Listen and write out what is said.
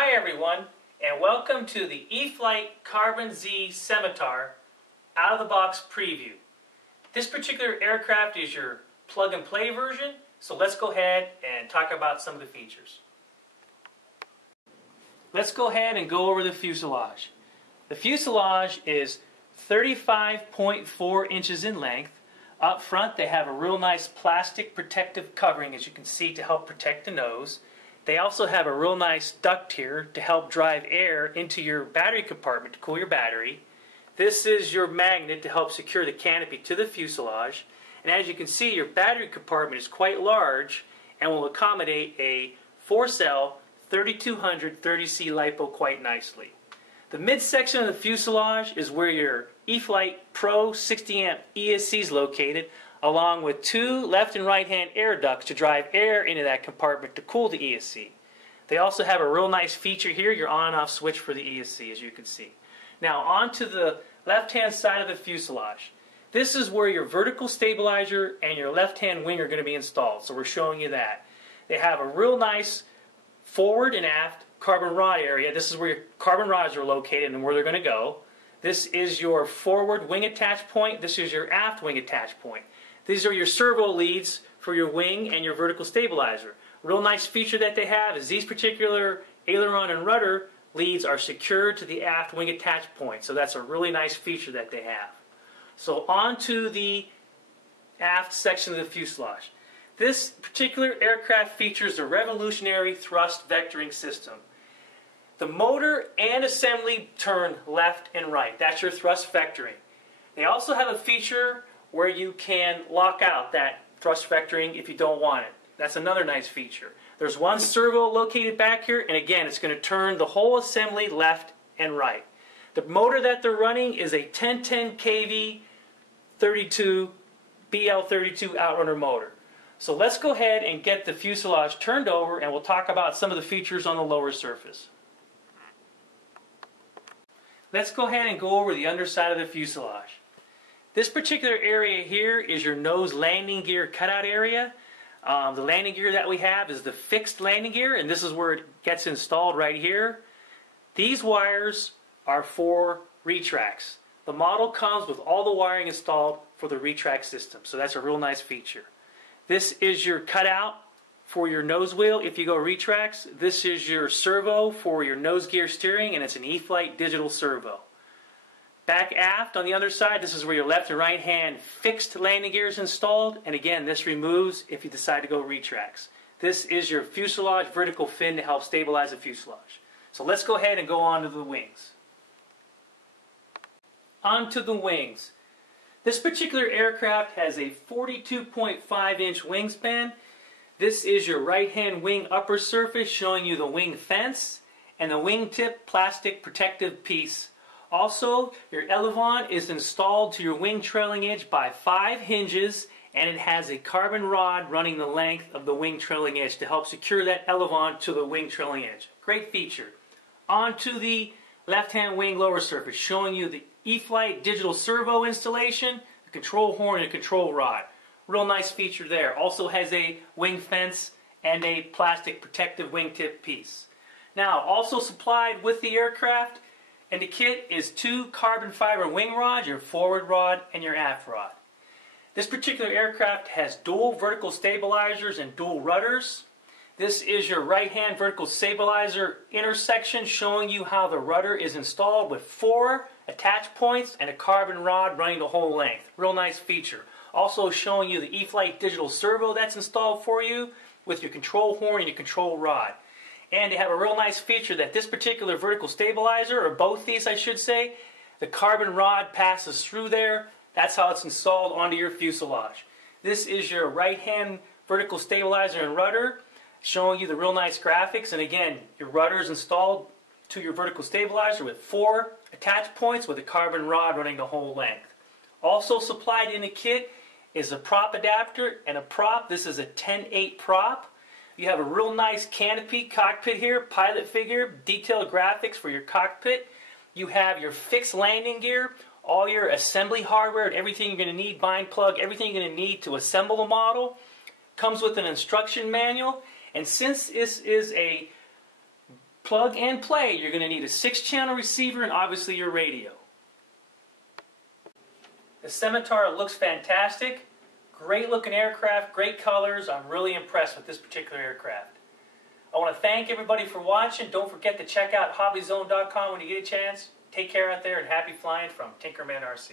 Hi everyone, and welcome to the E-flite Carbon-Z Scimitar Out of the Box preview. This particular aircraft is your plug-and-play version, so let's go ahead and talk about some of the features. Let's go ahead and go over the fuselage. The fuselage is 35.4 inches in length. Up front they have a real nice plastic protective covering, as you can see, to help protect the nose. They also have a real nice duct here to help drive air into your battery compartment to cool your battery. This is your magnet to help secure the canopy to the fuselage. And as you can see, your battery compartment is quite large and will accommodate a 4-cell 3200 30C LiPo quite nicely. The midsection of the fuselage is where your E-flite Pro 60 amp ESC is located, along with two left and right hand air ducts to drive air into that compartment to cool the ESC. They also have a real nice feature here, your on and off switch for the ESC, as you can see. Now on to the left hand side of the fuselage. This is where your vertical stabilizer and your left hand wing are going to be installed, so we're showing you that. They have a real nice forward and aft carbon rod area. This is where your carbon rods are located and where they're going to go. This is your forward wing attach point. This is your aft wing attach point. These are your servo leads for your wing and your vertical stabilizer. Real nice feature that they have is these particular aileron and rudder leads are secured to the aft wing attach point. So that's a really nice feature that they have. So on to the aft section of the fuselage. This particular aircraft features a revolutionary thrust vectoring system. The motor and assembly turn left and right. That's your thrust vectoring. They also have a feature where you can lock out that thrust vectoring if you don't want it. That's another nice feature. There's one servo located back here, and again, it's going to turn the whole assembly left and right. The motor that they're running is a 1010 kV 32 BL32 outrunner motor. So let's go ahead and get the fuselage turned over, and we'll talk about some of the features on the lower surface. Let's go ahead and go over the underside of the fuselage. This particular area here is your nose landing gear cutout area. The landing gear that we have is the fixed landing gear, and this is where it gets installed right here. These wires are for retracts. The model comes with all the wiring installed for the retract system, so that's a real nice feature. This is your cutout for your nose wheel if you go retracts. This is your servo for your nose gear steering, and it's an E-flite digital servo. Back aft on the other side, this is where your left and right hand fixed landing gear is installed, and again, this removes if you decide to go retracts. This is your fuselage vertical fin to help stabilize the fuselage. So let's go ahead and go on to the wings. On to the wings. This particular aircraft has a 42.5 inch wingspan. This is your right hand wing upper surface showing you the wing fence and the wingtip plastic protective piece. Also, your elevon is installed to your wing trailing edge by 5 hinges, and it has a carbon rod running the length of the wing trailing edge to help secure that elevon to the wing trailing edge. Great feature. On to the left hand wing lower surface showing you the E-flite digital servo installation, the control horn and a control rod. Real nice feature there. Also has a wing fence and a plastic protective wingtip piece. Now, also supplied with the aircraft and the kit is 2 carbon fiber wing rods, your forward rod and your aft rod. This particular aircraft has dual vertical stabilizers and dual rudders. This is your right hand vertical stabilizer intersection showing you how the rudder is installed with 4 attach points and a carbon rod running the whole length. Real nice feature. Also showing you the E-flite digital servo that's installed for you with your control horn and your control rod. And they have a real nice feature that this particular vertical stabilizer, or both these I should say, the carbon rod passes through there. That's how it's installed onto your fuselage. This is your right hand vertical stabilizer and rudder showing you the real nice graphics. And again, your rudder is installed to your vertical stabilizer with 4 attach points with a carbon rod running the whole length. Also supplied in the kit is a prop adapter and a prop. This is a 10/8 prop. You have a real nice canopy cockpit here, pilot figure, detailed graphics for your cockpit. You have your fixed landing gear, all your assembly hardware, and everything you're going to need, bind plug, everything you're going to need to assemble a model. Comes with an instruction manual, and since this is a plug and play, you're going to need a 6-channel receiver and obviously your radio. The Scimitar looks fantastic. Great looking aircraft, great colors. I'm really impressed with this particular aircraft. I want to thank everybody for watching. Don't forget to check out hobbyzone.com when you get a chance. Take care out there and happy flying from TinkerManRC.